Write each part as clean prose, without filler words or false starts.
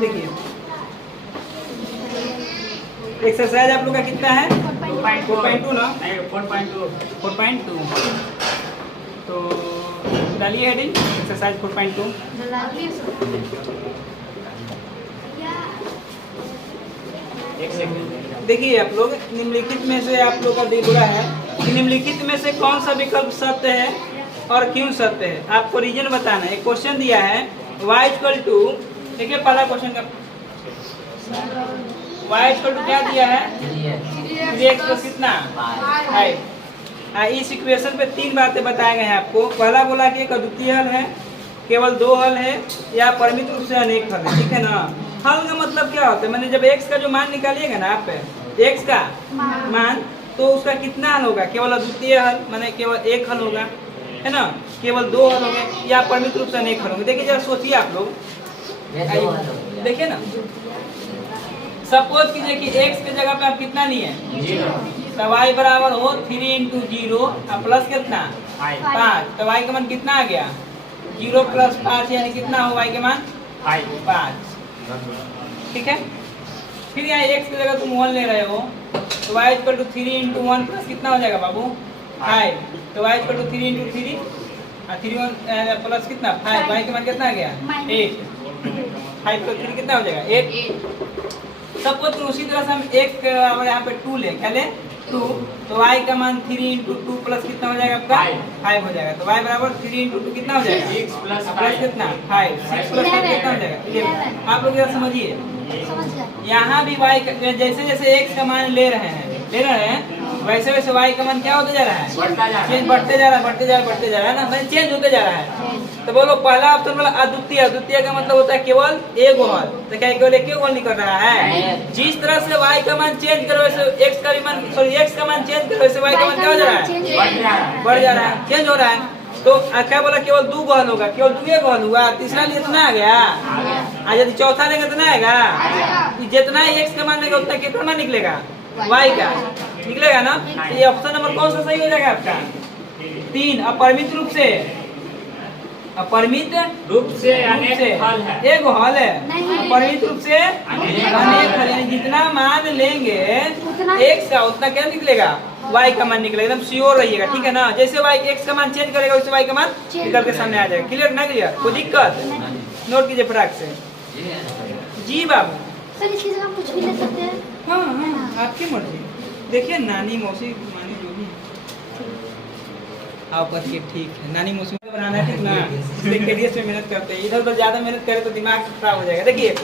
देखिए एक्सरसाइज आप लोग का कितना है? 4.2 ना? 4.2 तो डालिए हेडिंग एक्सरसाइज 4.2। देखिए आप लोग निम्नलिखित में से आप लोग का बोला है कि निम्नलिखित में से कौन सा विकल्प सत्य है और क्यों सत्य है, आपको रीजन बताना है। एक क्वेश्चन दिया है y इक्वल टू, देखिए पहला क्वेश्चन का y इक्वल टू क्या दिया है? 3x प्लस कितना 5। इस इक्वेशन पे तीन बातें बताए गए हैं आपको। पहला बोला कि एक अद्वितीय हल है, केवल दो हल है, या परिमित रूप से अनेक हल है। ठीक है ना? हल का मतलब क्या होता है? मैंने जब x का जो मान निकालिएगा ना आप x का मान, तो उसका कितना हल होगा? केवल अद्वितीय हल माने केवल एक हल होगा, है ना? केवल दो हल होंगे या परिमित रूप से अनेक हल होंगे। देखिए जरा सोचिए आप लोग, देखिए ना, सपोज कीजिए कि x के जगह पे आप कितना लिए? 0। तो y बराबर हो 3 इंटू 0 प्लस कितना 5। तो y का मान कितना आ गया? 0 प्लस 5 यानी कितना हो y के मान 5। ठीक है? फिर यहाँ x की जगह तुम 1 ले रहे हो, तो y equal to 3 into 1 plus कितना हो जाएगा बाबू 5। तो y equal to 3 into 3 plus कितना 5। y के मान कितना आ गया 8। 5 प्लस 3 कितना हो जाएगा 8। सबको तो उसी तरह से हम एक यहाँ पे 2 ले, क्या ले 2। तो y का मान 3 इंटू 2 प्लस कितना हो जाएगा आपका 5 हो जाएगा। तो y बराबर 3 इंटू 2 कितना हो जाएगा 6 प्लस कितना 5। 6 प्लस 5 कितना हो जाएगा 11। आप लोग जरा समझिए, यहाँ भी y जैसे जैसे x का मान ले रहे हैं वैसे वैसे y का मान क्या होते जा रहा है? चेंज बढ़ते जा रहा है ना, मतलब चेंज होते जा रहा है। तो बोलो पहला ऑप्शन बोला अद्वितीय। अद्वितीय का मतलब होता है केवल एक हल। तो क्या केवल एक हल नहीं कर रहा है? जिस तरह से y का मान चेंज करो वैसे x का भी मान, सॉरी x का मान चेंज करो वैसे y का मान क्या हो जा रहा है? बढ़ जा रहा है, चेंज हो रहा है। तो क्या बोला केवल दो हल होगा, केवल दो एक हल हुआ। तीसरा लिए इतना आ गया, यदि चौथा लेंगे तो आएगा। जितना ही x का मान लेगा उतना कितना मान निकलेगा y का निकलेगा ना। तो ये ऑप्शन नंबर कौन सा सही हो जाएगा आपका? 3। अपरिमित रूप से, अपरिमित रूप से एक हल है, अपरिमित रूप से अनेक हल, यानी जितना मान लेंगे x का उतना क्या निकलेगा y का मान निकलेगा। एकदम श्योर रहिएगा, ठीक है ना? जैसे y x का मान चेंज करेगा वैसे y का मान निकल के सामने आ जाएगा। क्लियर ना? क्लियर? कोई दिक्कत? नोट कीजिए फटाक से। जी बाबू सर इसकी जगह कुछ भी ले सकते हैं? हाँ आपकी मर्जी। देखिए नानी मौसी मानी जो भी आप बताइए, ठीक है नानी मौसी बनाना है, ठीक ना? इसलिए केडीएस में मेहनत करते हैं, इधर उधर ज्यादा मेहनत करें तो दिमाग खराब हो जाएगा। देखिए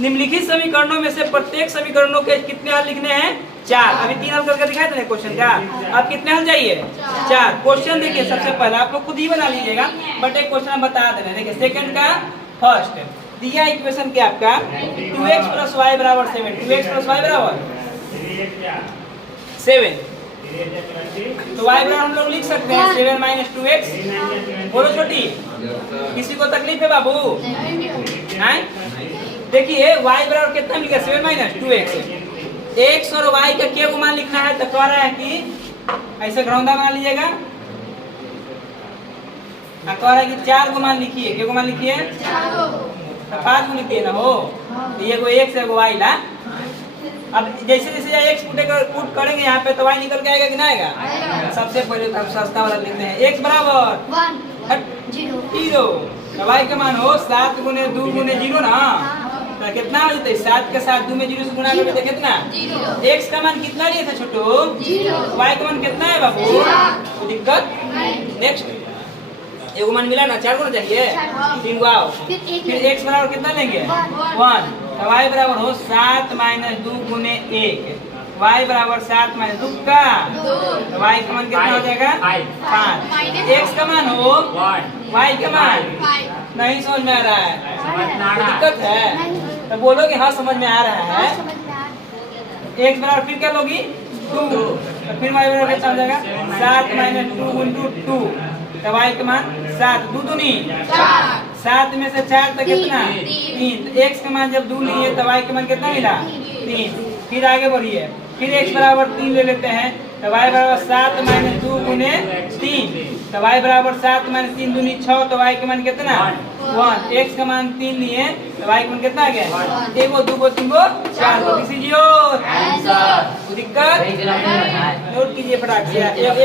निम्नलिखित समीकरणों में से प्रत्येक समीकरणों के कितने हल लिखने हैं? 4। अभी 3 हल करके दिखाए थे क्वेश्चन का। अब कितने हल चाहिए? 4। क्वेश्चन देखिए सबसे पहले आप लोग खुद ही बना लीजिएगा, बट एक क्वेश्चन हम बता दे रहे हैं। देखिए सेकंड का फर्स्ट दिया इक्वेशन क्या आपका 2x प्लस y बराबर 7। 2x प्लस y बराबर 7। तो y बराबर हम लोग लिख सकते हैं 7 माइनस 2x। बोलो छोटी, किसी को तकलीफ है बाबू? नहीं। देखिए y बराबर कितना मिल गया 7 माइनस 2x। x और y का क्या मान लिखना है? तो कह रहा है कि ऐसे घरौंदा बना लीजिएगा, कह रहा है कि 4 को मान लिखिए। क्या मान लिखिए? 5 को लिखिए ना हो। तो ये को x है वो y ला। अब जैसे जैसे x पुट करेंगे यहाँ पे तो y निकल के आएगा कि ना आएगा? सबसे पहले तो हम सस्ता वाला लिखते हैं। x बराबर 0। तो y का मान हो 7 गुने 2 गुने 0 ना। तो कितना हो जाता है? 7 के साथ 2 में 0 से गुणा करके कितना? x का मान कितना लिए थे छोटू? y का मान कितना है बाबू? कोई दिक्कत? नेक्स्ट एगो मान मिला ना, 4 को चाहिए 3 आओ। फिर x बराबर कितना लेंगे 1। तो y बराबर हो 7 माइनस 2 गुने 1। y बराबर 7 माइनस 2 का तो y का मान कितना हो जाएगा 5। x का मान हो 1, y का मान नहीं समझ में आ रहा है? दिक्कत है तो बोलोगे हाँ समझ में आ रहा है। x बराबर फिर क्या लोगी 2। तो फिर y बराबर कितना हो जाएगा 7 माइनस 2 गुने 2। तो y का मान 7 2 दूनी 7 में से 4 तक कितना 3। तो x का मान जब 2 लिए तो y का मान कितना मिला 3। फिर आगे बढ़िए फिर x बराबर 3 ले लेते हैं तो y बराबर 7 माइनस 2 गुने 3 तो y बराबर 7 माइनस 3 दूनी 6 तो y का मान कितना 1 x का मान 3 लिए तो y का मान कितना आ गया 1 2 3 4 दिस इज योर आंसर। कोई दिक्कत नोट कीजिए फटाक से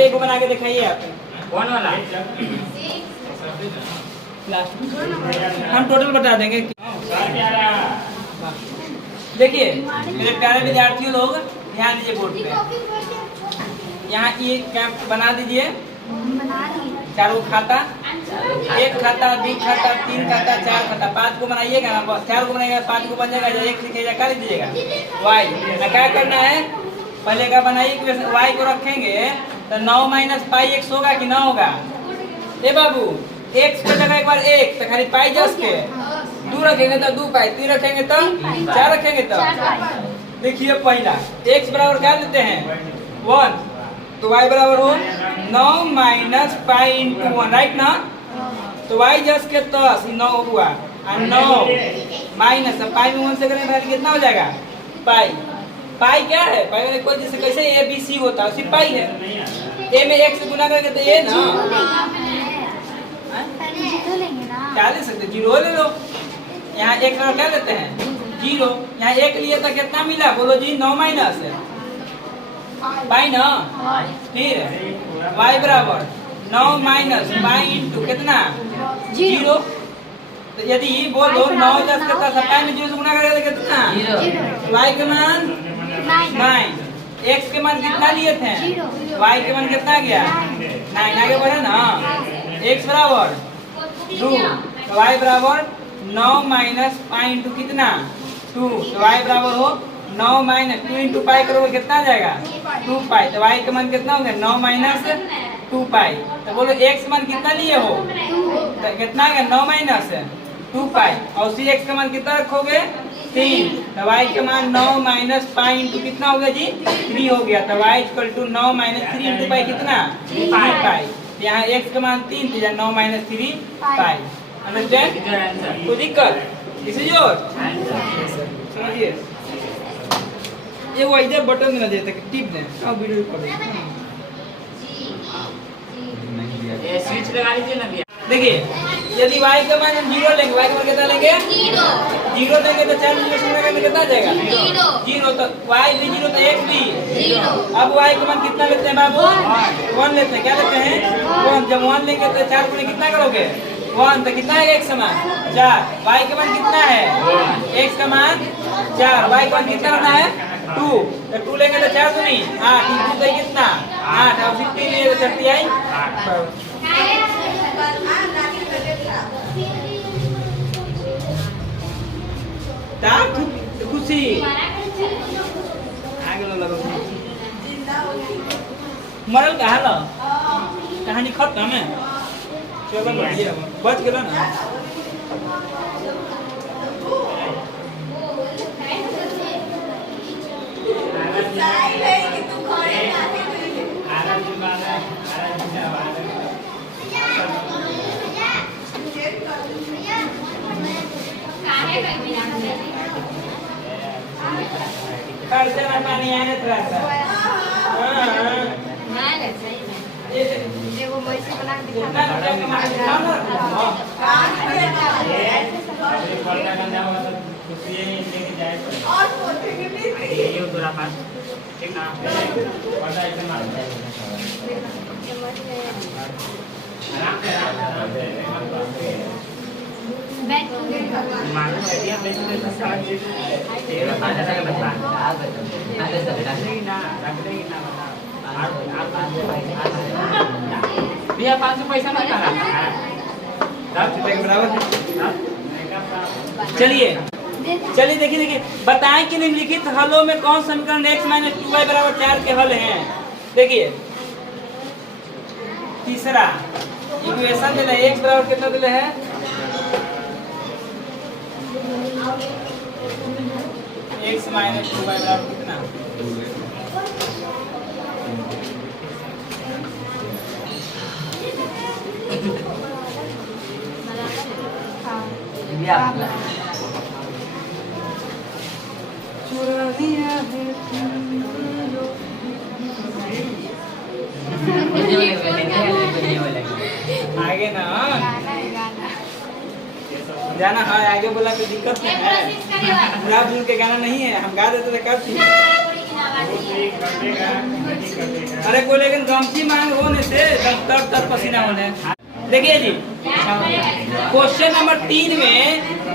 एक बना के दिखाइए आप कौन वाला हम टोटल बता देंगे। देखिए मेरे प्यारे विद्यार्थियों लोग ध्यान दीजिए बोर्ड पे यहाँ ये कैंप बना दीजिए चारों खाता 1 खाता 2 खाता 3 खाता 4 खाता 5 को बनाइएगा ना 4 को बनाइएगा 5 को बन जाएगा 1 लिखिएगा क्या लिख दीजिएगा y क्या करना है पहले का बनाइए y को रखेंगे तो 9 माइनस पाई x होगा कि ना होगा ए बाबू x पे जगह एक बार 1 तो खाली पाई जस के 2 रखेंगे तो 2 पाई 3 रखेंगे तो 4 रखेंगे तो देखिए पहला x बराबर क्या लेते हैं 1 तो y बराबर हो 9 माइनस पाई इंटू 1 राइट ना तो y जस के 10 9 हुआ और 9 माइनस पाई में 1 से करेंगे तो कितना हो जाएगा पाई पाई क्या है पाई में कोई जैसे कैसे a b c होता है उसी पाई है a में 1 से गुना करेंगे तो a ना क्या ले सकते जीरो ले लो यहाँ एक क्या लेते हैं जीरो यहाँ 1 लिए तो कितना मिला बोलो जी 9 माइनस पाई ना फिर y बराबर 9 माइनस पाई इंटू कितना जीरो तो यदि बोलो 9 10 के 10 पाई में जीरो से गुना करेगा तो कितना y के मान 9 x के मान कितना लिए थे y के मान कितना गया 9 आगे बढ़े ना x बराबर 2 तो y बराबर 9 माइनस पाई इंटू कितना 2 तो y बराबर हो 9 माइनस 2 इंटू पाई करोगे कितना आ जाएगा 2 पाई तो y का मान कितना हो गया 9 माइनस 2 पाई तो बोलो x मान कितना लिए हो तो कितना आ गया 9 माइनस 2 पाई और उसी x का मान कितना रखोगे 3 तो y का मान 9 माइनस पाई इंटू कितना हो गया जी 3 हो गया तो y equal to 9 minus 3 into pi कितना 3 पाई यहाँ x का मान 3 तो 9 माइनस 3 पाई अंडरस्टैंड कोई दिक्कत दिस इज योर समझिए ये वो इधर बटन देना देता है टिप दें अब वीडियो कर ये स्विच लगा लीजिए ना भैया देखिए यदि y का मान हम 0 लेंगे y का मान कितना लेंगे 0 लेंगे तो 4 0 से गुणा करेंगे कितना आ जाएगा 0 तो y भी 0 तो x भी 0 अब y का मान कितना लेते हैं बाबू 1 लेते हैं क्या लेते हैं 1 जब 1 लेंगे तो 4 गुणे कितना करोगे 1 तो कितना है x का मान 4 y का मान कितना है x का मान 4 y का मान कितना रहना है 2 तो 2 लेंगे तो 4 दूनी 8 2 तो कितना 8 और 15 लिए तो 30 आई खुशी आगे लगा मरल कहा लो कहानी खत्म है चलो बढ़िया बच गया ना कैसे पानी आने थोड़ा वो वैसे बना के भैया 500 पैसा मत करा चलिए चलिए देखिए बताएं कि निम्नलिखित हलों में कौन समीकरण x माइनस 2y बराबर 4 के हल हैं। देखिए तीसरा इक्वेशन दिला x बराबर कितना दिला है x माइनस 2y बराबर कितना चुरा दिया है आगे ना जाना है, आगे बोला तो दिक्कत नहीं है। गुलाब जुल के गाना नहीं है, हम गा देते थे कब थी। अरे को लेकिन गमछी मांग होने से तर पसीना होने। देखिए जी, क्वेश्चन नंबर 3 में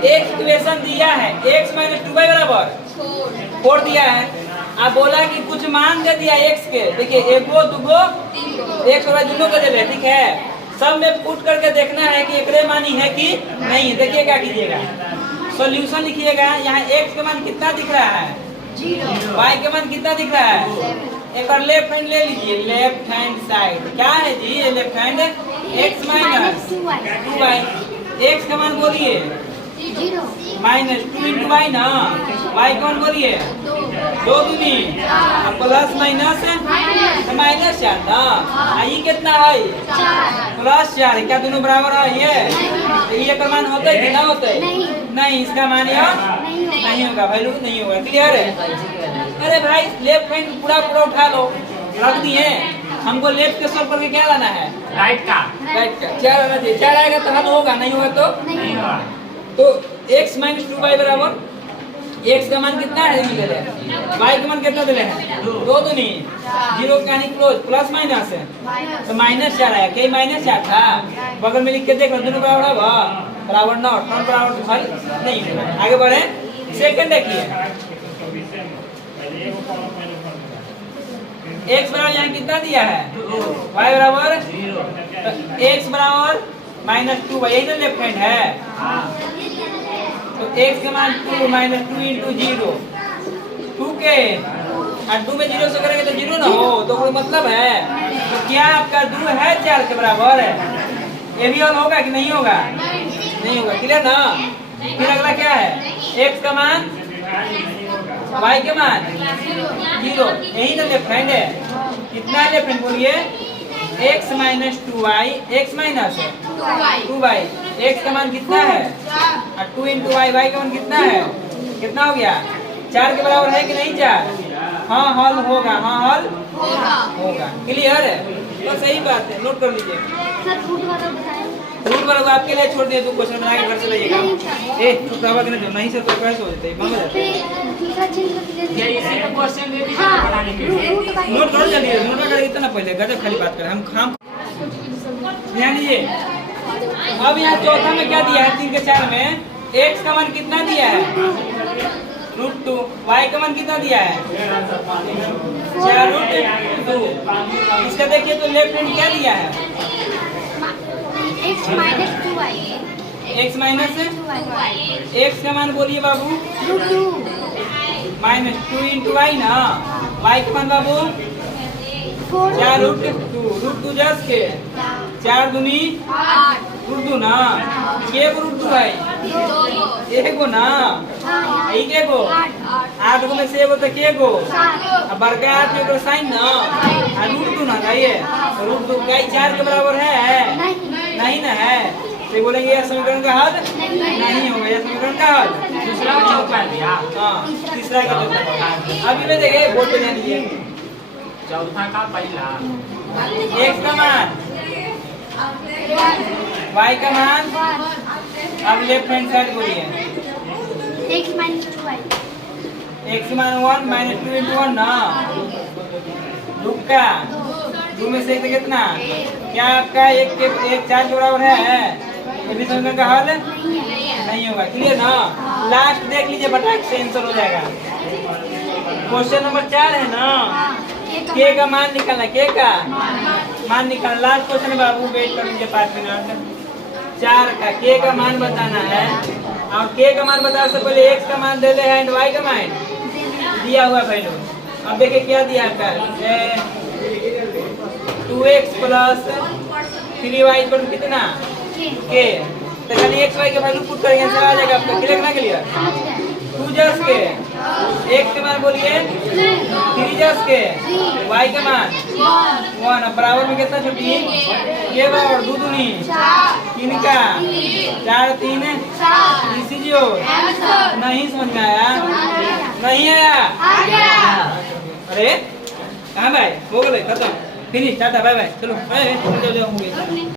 एक इक्वेशन दिया है x माइनस 2y बराबर 4 दिया है। आप बोला कि कुछ मान दे दिया x के। देखिए एगो दुगो x और y दोनों को दे दे, ठीक है। सब में पुट करके देखना है कि एकरे मानी है कि नहीं। देखिए क्या कीजिएगा, सॉल्यूशन लिखिएगा। यहाँ x का मान कितना दिख रहा है, y का मान कितना दिख रहा है। एक बार लेफ्ट हैंड ले लीजिए, लेफ्ट हैंड साइड क्या है जी, ये left hand x minus 2y। x का मान बोलिए माइनस 2 इंटू वाई ना, y कौन बोलिए 2 दूनी प्लस माइनस माइनस 4 ना। ये कितना है प्लस 4, क्या दोनों बराबर है ये का मान होता है कि ना होता है? नहीं, इसका मान यह नहीं होगा, वैल्यू नहीं होगा। क्लियर है? अरे भाई लेफ्ट हैंड पूरा उठा लो, रख दिए। हमको लेफ्ट के सर पर क्या लाना है, राइट का 4 आना चाहिए। 4 आएगा तो हल होगा, नहीं होगा तो x माइनस 2y बराबर x का मान कितना है, y का मान कितना दे हैं 2 दूनी 0 का नहीं क्लोज प्लस माइनस है तो माइनस 4 आया। कहीं माइनस 4 था, बगल में लिख के देख लो दोनों बराबर है बराबर नॉट बराबर तो हल नहीं। आगे बढ़े, सेकंड देखिए x बराबर यहाँ कितना दिया है y बराबर x बराबर माइनस 2 यही तो लेफ्ट हैंड है। तो x का मान 2 माइनस 2 इंटू 0 2 के 2 में 0 से करेंगे तो 0 ना हो, तो कोई मतलब है। तो क्या आपका 2 है 4 के बराबर है। ये भी हल होगा कि नहीं होगा, नहीं होगा। क्लियर ना। फिर अगला क्या है, x का मान y के मान 0, यही तो लेफ्ट हैंड है। कितना लेफ्ट हैंड बोलिए x minus 2y, x minus 2y, x का मान कितना है 2 इंटू y, y का मान कितना है, कितना हो गया 4 के बराबर है कि नहीं 4। हाँ हल होगा, हाँ हल होगा। क्लियर है? तो सही बात है, नोट कर लीजिए। रूट वाला को आपके लिए छोड़ दिया, तो क्वेश्चन बना के घर से लाइएगा। चुप रहा कि नहीं सर तो कैसे हो जाते मांग जाते नोट कर जल्दी, नोट कर इतना पहले गजब खाली बात करें हम ध्यान दीजिए। अब यहाँ चौथा में क्या दिया है 3 के 4 में x का मान कितना दिया है √2, y का मान कितना दिया है 4√2। इसका देखिए तो लेफ्ट हैंड क्या दिया है x माइनस x का मान बोलिए बाबू माइनस 2 इंटू वाई ना, y का मान बाबू 4√2 जस के 4 दूनी √2 ना, के √2 है एगो ना, एक एगो 8 गो में से एगो तो के गो अब बड़का 8 के साइन ना √2 ना है √2 का 4 के बराबर है नहीं ना है। तो बोलेंगे यह समीकरण का हल नहीं होगा, यह समीकरण का हल दूसरा चौथा दिया, हाँ तीसरा का अभी में देखिए बोर्ड पे ध्यान दीजिए। चौथा का पहला x का मान y का मान, अब लेफ्ट हैंड साइड बोलिए x माइनस 1 माइनस 2 इंटू 1 ना, रुका 2 में से 1 कितना, क्या आपका 1 4 के बराबर है, ये भी समीकरण का हल नहीं होगा। क्लियर ना। लास्ट देख लीजिए बटाक से आंसर हो जाएगा। क्वेश्चन नंबर 4 है ना, के का मान निकालना, के का मान निकालना। लास्ट क्वेश्चन है बाबू, वेट कर लीजिए 5 मिनट। 4 का के का मान बताना है, और के का मान बताने से पहले x का मान दे दे है एंड y का मान दिया हुआ वैल्यू। अब देखिए क्या दिया आपका 2x प्लस 3y पर कितना के, तो खाली x y का वैल्यू पुट करेंगे आंसर आ जाएगा आपका। क्लियर ना क्लियर। 2 जस के x के मान बोलिए 3 जस के y का मान 1, अब बराबर में कितना छुट्टी के बराबर 2 दूनी 3 का 4 3 लीजिए। नहीं समझ में आया, नहीं आया, अरे कहाँ भाई हो गए खत्म। फिनिश, टाटा बाय बाय, चलो बाय, जाओ जाओ, हो गया।